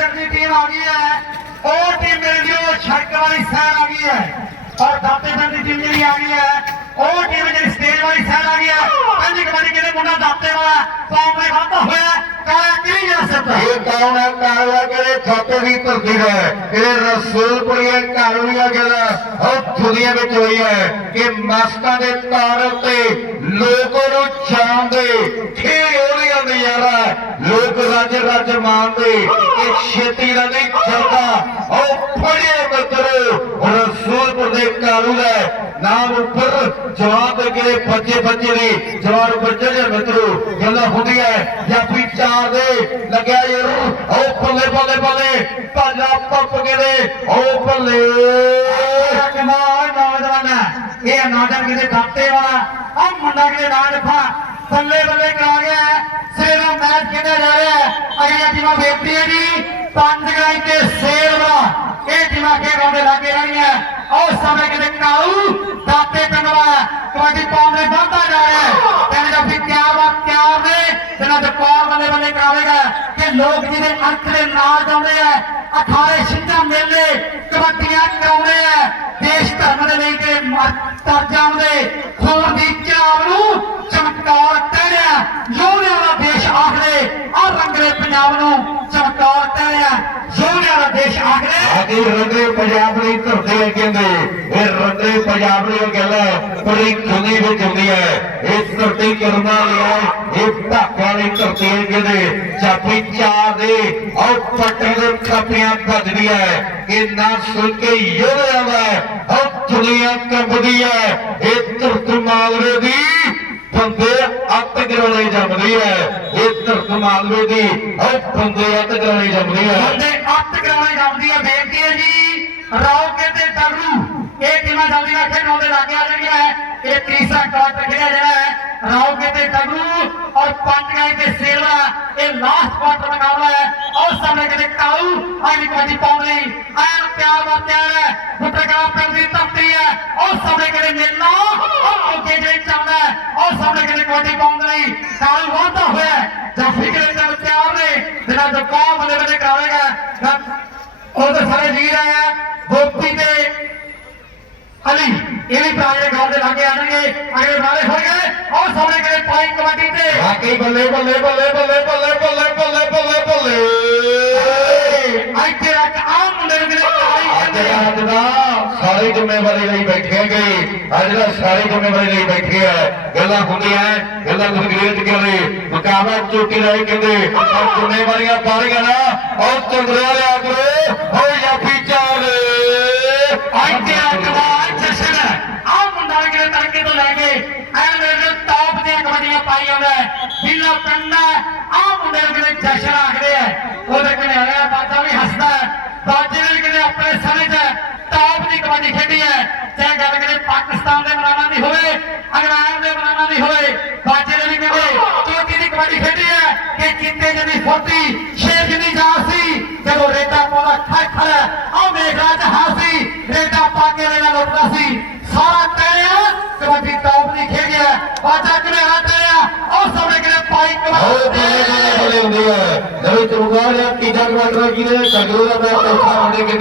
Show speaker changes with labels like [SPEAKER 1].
[SPEAKER 1] ਪਿੰਡ ਦੀ ਟੀਮ ਆ ਗਈ ਹੈ। ਉਹ ਟੀਮ ਮੇਰੀ ਜੋ ਸੜਕ ਵਾਲੀ ਸਾਈਡ ਆ ਗਈ ਹੈ। ਔਰ ਦਾਤੇ ਦੀ ਟੀਮ ਜਿਹੜੀ ਆ ਗਈ ਹੈ, ਉਹ ਟੀਮ ਜਿਹੜੀ ਸਟੇਜ ਵਾਲੀ ਸਾਈਡ ਆ ਗਈ ਹੈ। ਪਹਿਲੀ ਕਬੱਡੀ ਕਿਹਦੇ ਮੁੰਡਾ ਦਾਤੇ ਵਾਲਾ ਕੌਮ ਦੇ ਵਾਧਾ ਹੋਇਆ ਕਾਲਾ ਕਿਹੜੀ ਜਾ ਸਕਦਾ
[SPEAKER 2] ਇਹ ਕੌਣ ਹੈ? ਕਾਲਾ ਕਿਹੜੇ ਖਾਤੇ ਦੀ ਧਰਤੀ ਦਾ ਇਹ ਰਸੂਲਪੁਰੀਏ ਕਾਲੂਆ ਜਿਹੜਾ ਉਹ ਦੁਨੀਆ ਵਿੱਚ ਹੋਈ ਹੈ ਕਿ ਮਸਤਾਂ ਦੇ ਤਾਰ ਉੱਤੇ ਲੋਕਾਂ ਨੂੰ ਛਾਂਦੇ, ਖੇਡ ਉਹਦੀਆਂ ਨਜ਼ਾਰਾ। ਹੈ। ਲੋਕ ਰੱਜ ਰੱਜ ਮਾਣਦੇ ਛੇਤੀ ਦਾ ਨਹੀਂ ਚੱਲਦਾ। ਉਹ ਫੜਿਓ ਮਿੱਤਰੋ ਰਸੂਲਪੁਰ ਦੇ ਕਾਲੂ ਦਾ ਨਾਮ ਉੱਪਰ ਜਵਾਨ ਦੇ ਕਿਹੜੇ ਬੱਚੇ ਬੱਚੇ ਨੇ। ਜਵਾਨ ਉੱਪਰ ਚੜ੍ਹੇ ਮਿੱਤਰੋ, ਗੱਲਾਂ ਹੁੰਦੀਆਂ ਹੈ। ਚਾਰ ਦੇ ਲੱਗਿਆ ਯਾਰ ਉਹ ਬੱਲੇ ਬੱਲੇ ਬੱਲੇ ਭਾਜਾ ਪੰਪ ਕਿਹੜੇ ਉਹ ਬੱਲੇ
[SPEAKER 1] ਕਮਾਲ ਨੌਜਵਾਨ ਇਹ ਨੌਜਵਾਨ ਕਿਤੇ ਦਾਤੇ ਵਾਲਾ। ਆ ਮੁੰਡਾ ਕਿਤੇ ਨਾਲ ਫਾ ਬੱਲੇ ਬੱਲੇ ਕਰਾ ਗਿਆ ਅਗਲੀਆਂ ਟੀਮਾਂ ਵੇਖਦੀ ਹੈ ਜੀ, ਪੰਜ ਤੇ ਸੇਰਵਾ ਇਹ ਟੀਮਾਂ ਖੇਡਾਂ ਦੇ ਲਾਗੇ ਰਹੀਆਂ ਉਸ ਸਮੇਂ ਕਿਤੇ ਕਾਲੂ, ਦਾਤੇ ਪਿੰਡ ਵਾਲਾ, ਕਬੱਡੀ ਪਾਉਣ ਦੇ ਵੱਧਦਾ ਜਾ ਰਿਹਾ ਹੈ। ਪਿੰਡ ਦਾ ਵੀ ਵਾ ਤਿਆਰ ਨੇ ਜਿਹਨਾਂ ਦੇ ਕੋਲ ਬੱਲੇ ਬੱਲੇ ਕਰਾਵੇਗਾ। ਕਿ ਲੋਕ ਜਿਹਦੇ ਅੱਖ ਦੇ ਨਾਲ ਜਾਂਦੇ ਆ ਅਖਾੜੇ ਛਿੰਝਾਂ ਮੇਲੇ ਕਬੱਡੀਆਂ ਕਰਾਉਂਦੇ ਆ ਦੇਸ਼ ਧਰਮ ਦੇ ਲਈ ਤੇ ਤਰ ਜਾਂਦੇ ਖੂਨ ਦੀ ਚਾਵ ਨੂੰ ਚਮਕੌਰ ਕਹਿਆ ਯੋਧਿਆਂ ਦਾ ਦੇਸ਼ ਆਖਦੇ ਆ ਰੰਗਲੇ ਪੰਜਾਬ ਨੂੰ ਚਮਕੌਰ ਕਹਿਆ ਯੋਧਿਆਂ ਦਾ ਦੇਸ਼ ਆਖਦੇ
[SPEAKER 2] ਆਦੀ ਰੰਗੇ ਪੰਜਾਬ ਲਈ ਧਰਤੀ ਕਹਿੰਦੇ, ਇਹ ਰੰਗੇ ਪੰਜਾਬ ਦੀ ਗੱਲ ਹੈ ਬੜੀ ਵਿੱਚ ਹੁੰਦੀ ਹੈ। ਇਸ ਧਰਤੀ ਕਰਨਾ ਲਿਆ, ਇਹ ਢਾਕਾਂ ਦੀ ਧਰਤੀ ਕਹਿੰਦੇ ਚਾਪੀ ਚਾਰ ਦੇ ਔਰ ਪੱਟੇ ਦੇ ਖਾਪੀਆਂ ਭੱਜਦੀਆਂ ਹੈ। ਇਹ ਨਾ ਸੁਣ ਕੇ ਯੋਧਿਆਂ ਦਾ ਔਰ ਦੁਨੀਆ ਕੰਬਦੀ ਹੈ, ਇਹ ਧਰਤ ਮਾਲਵੇ ਦੀ ਅੱਤ ਗਰਾਲੇ ਜੰਮਦੀ ਹੈ। ਇਹ ਧਰਤ ਮਾਲਵੇ ਦੀ ਔਰ ਬੰਦੇ ਅੱਤ ਗਰਾਲੇ ਜੰਮਦੀ ਹੈ।
[SPEAKER 1] ਬੰਦੇ ਅੱਤ ਕਰਾਉਣੇ ਜਾਂਦੀ ਹੈ। ਬੇਨਤੀ ਹੈ ਜੀ ਰੌਕੇ ਤੇ ਡਗਰੂ ਇਹ ਟੀਮਾਂ ਜਲਦੀ ਨਾਲ ਖੇਡਣ ਦੇ ਲਾਗੇ ਆ ਜਾਣਗੀਆਂ ਇਹ ਤੀਸਰਾ ਕੁਆਟਰ ਖੇਡਿਆ ਜਿਹੜਾ ਹੈ ਰੌਕੇ ਤੇ ਡਗਰੂ ਔਰ ਪੰਜ ਤੇ ਸੇਲਵਾ ਇਹ ਲਾਸਟ ਕੁਆਟਰ ਮੁਕਾਬਲਾ ਹੈ। ਔਰ ਸਾਹਮਣੇ ਕਿਤੇ ਕਾਊ ਆਈ ਕਬੱਡੀ ਪਾਉਣ ਲਈ। ਐਨ ਪਿਆਰ ਦਾ ਪਿਆਰ ਹੈ। ਫੁੱਟਕਾ ਪਿੰਡ ਦੀ ਧਰਤੀ ਹੈ। ਔਰ ਸਾਹਮਣੇ ਕਿਤੇ ਮੇਲਾ ਔਰ ਅੱਗੇ ਜਿਹੜੇ ਚੱਲਦਾ ਹੈ ਔਰ ਸਾਹਮਣੇ ਕਿਤੇ ਕਬੱਡੀ ਪਾਉਣ ਕਾਊ ਵਾਧਾ ਹੋਇਆ ਜਾਫੀ ਕਿਤੇ ਚੱਲ ਪਿਆਰ ਨੇ ਜਿਹੜਾ ਜੋ ਕੌਮ ਬੰਦੇ ਬੰਦੇ ਕਰਾਵੇਗਾ। ਉਹ ਤਾਂ ਸਾਰੇ ਵੀਰ ਆਏ ਆ ਗੋਪੀ ਤੇ ਅਲੀ। ਇਹ ਵੀ ਪ੍ਰਾਜੇ ਗਾਉਂ ਦੇ ਲਾਗੇ ਆ ਜਾਣਗੇ। ਅਗਲੇ ਵਾਲੇ ਹੋ ਗਏ। ਔਰ ਸਾਹਮਣੇ ਕਿਤੇ ਪਾਈ ਕਬੱਡੀ ਤੇ।
[SPEAKER 2] ਵਾਕਈ ਬੱਲੇ ਬੱਲੇ ਬੱਲੇ ਬੱਲੇ ਬੱਲੇ ਬੱਲੇ ਬੱਲੇ ਬੱਲੇ ਬੱਲੇ।
[SPEAKER 1] ਇੱਥੇ ਰੱਖ। ਆ ਮੁੰਡੇ ਨੂੰ ਕਾਲੀ
[SPEAKER 2] ਅੱਜ
[SPEAKER 1] ਕਹਿੰਦੇ
[SPEAKER 2] ਦਾ ਅੱਜ ਦਾ। ਸਾਰੀ ਜ਼ਿੰਮੇਵਾਰੀ ਲਈ ਬੈਠੇ ਗਏ ਅੱਜ ਦਾ ਸਾਰੀ ਜ਼ਿੰਮੇਵਾਰੀ ਲਈ ਬੈਠੇ ਆ ਗੱਲਾਂ ਹੁੰਦੀਆਂ ਗੱਲਾਂ ਗੁਰਗਰੀਤ ਕਹਿੰਦੇ ਮੁਕਾਬਲਾ ਚੋਟੀ ਰਹੀ ਕਹਿੰਦੇ, ਪਰ ਜ਼ਿੰਮੇਵਾਰੀਆਂ ਪੜ ਗਿਆ ਨਾ। ਉਹ ਚੰਦਰਿਆ ਲਿਆ ਕਰੋ ਹੋ ਯਾਫੀ ਚਾਲ
[SPEAKER 1] ਇੱਥੇ ਰੱਖ ਵਾਰ ਜਸ਼ਨ ਆ ਮੁੰਡਾ ਵੀ ਕਿਤੇ ਤੜਕੇ ਤੋਂ ਲੈ ਕੇ ਐਨ ਮੇਰੇ ਟੌਪ ਦੀਆਂ ਕਬੱਡੀਆਂ ਪਾਈ ਜਾਂਦਾ ਬਿੱਲਾ ਪਿੰਡਾ ਆ ਮੁੰਡੇ ਨੂੰ ਕਿਤੇ ਜਸ਼ਨ ਆਖਦੇ ਆ ਉਹਦੇ ਕਿਨੇ ਆਇਆ ਬਾਜਾ ਵੀ ਹੱਸਦਾ ਹੈ। ਬਾਜੇ ਨੇ ਵੀ ਕਿਤੇ ਆਪਣੇ ਸਮੇਂ 'ਚ ਟੌਪ ਦੀ ਕਬੱਡੀ ਖੇਡੀ ਹੈ। ਚਾਹੇ ਗੱਲ ਕਰੇ ਪਾਕਿਸਤਾਨ ਦੇ ਮੈਦਾਨਾਂ ਦੀ ਹੋਵੇ ਇੰਗਲੈਂਡ ਦੇ ਮੈਦਾਨਾਂ ਦੀ ਹੋਵੇ ਬਾਜੇ ਨੇ ਵੀ ਕਿਤੇ ਚੋਟੀ ਦੀ ਕਬੱਡੀ ਖੇਡੀ ਹੈ ਕਿ ਚਿੱਤੇ ਜਿਹਦੀ ਫੁਰਤੀ ਸ਼ੇਰ ਜਿਹਦੀ ਜਾਨ ਸੀ ਜਦੋਂ ਰੇਤਾ ਪਾਉਂਦਾ ਖੜ ਖੜਾ ਆ ਮੇਘਾ ਚ ਹਾਸੀ ਰੇਤਾ ਪਾ ਕੇ ਰੇਲਾ ਲੁੱਟਦਾ ਸੀ। ਸਾਰਾ ਤੇਰਿਆ ਕਬੱਡੀ ਟੌਪ ਦੀ ਖੇਡਿਆ ਬਾਜਾ ਕਿਹੜਾ ਤੇਰਿਆ ਉਹ ਸਾਹਮਣੇ ਕਿਹੜੇ ਪਾਈ ਕਬੱਡੀ
[SPEAKER 2] ਹੁੰਦੀ ਹੈ ਨਵੇਂ ਚੁਗਾੜ ਤੀਜਾ ਕੁਆਟਰ ਕੀ ਨੇ ਤਗੜੂ ਦਾ ਮੈਚ ਚੌਥਾ ਹੁੰਦੇ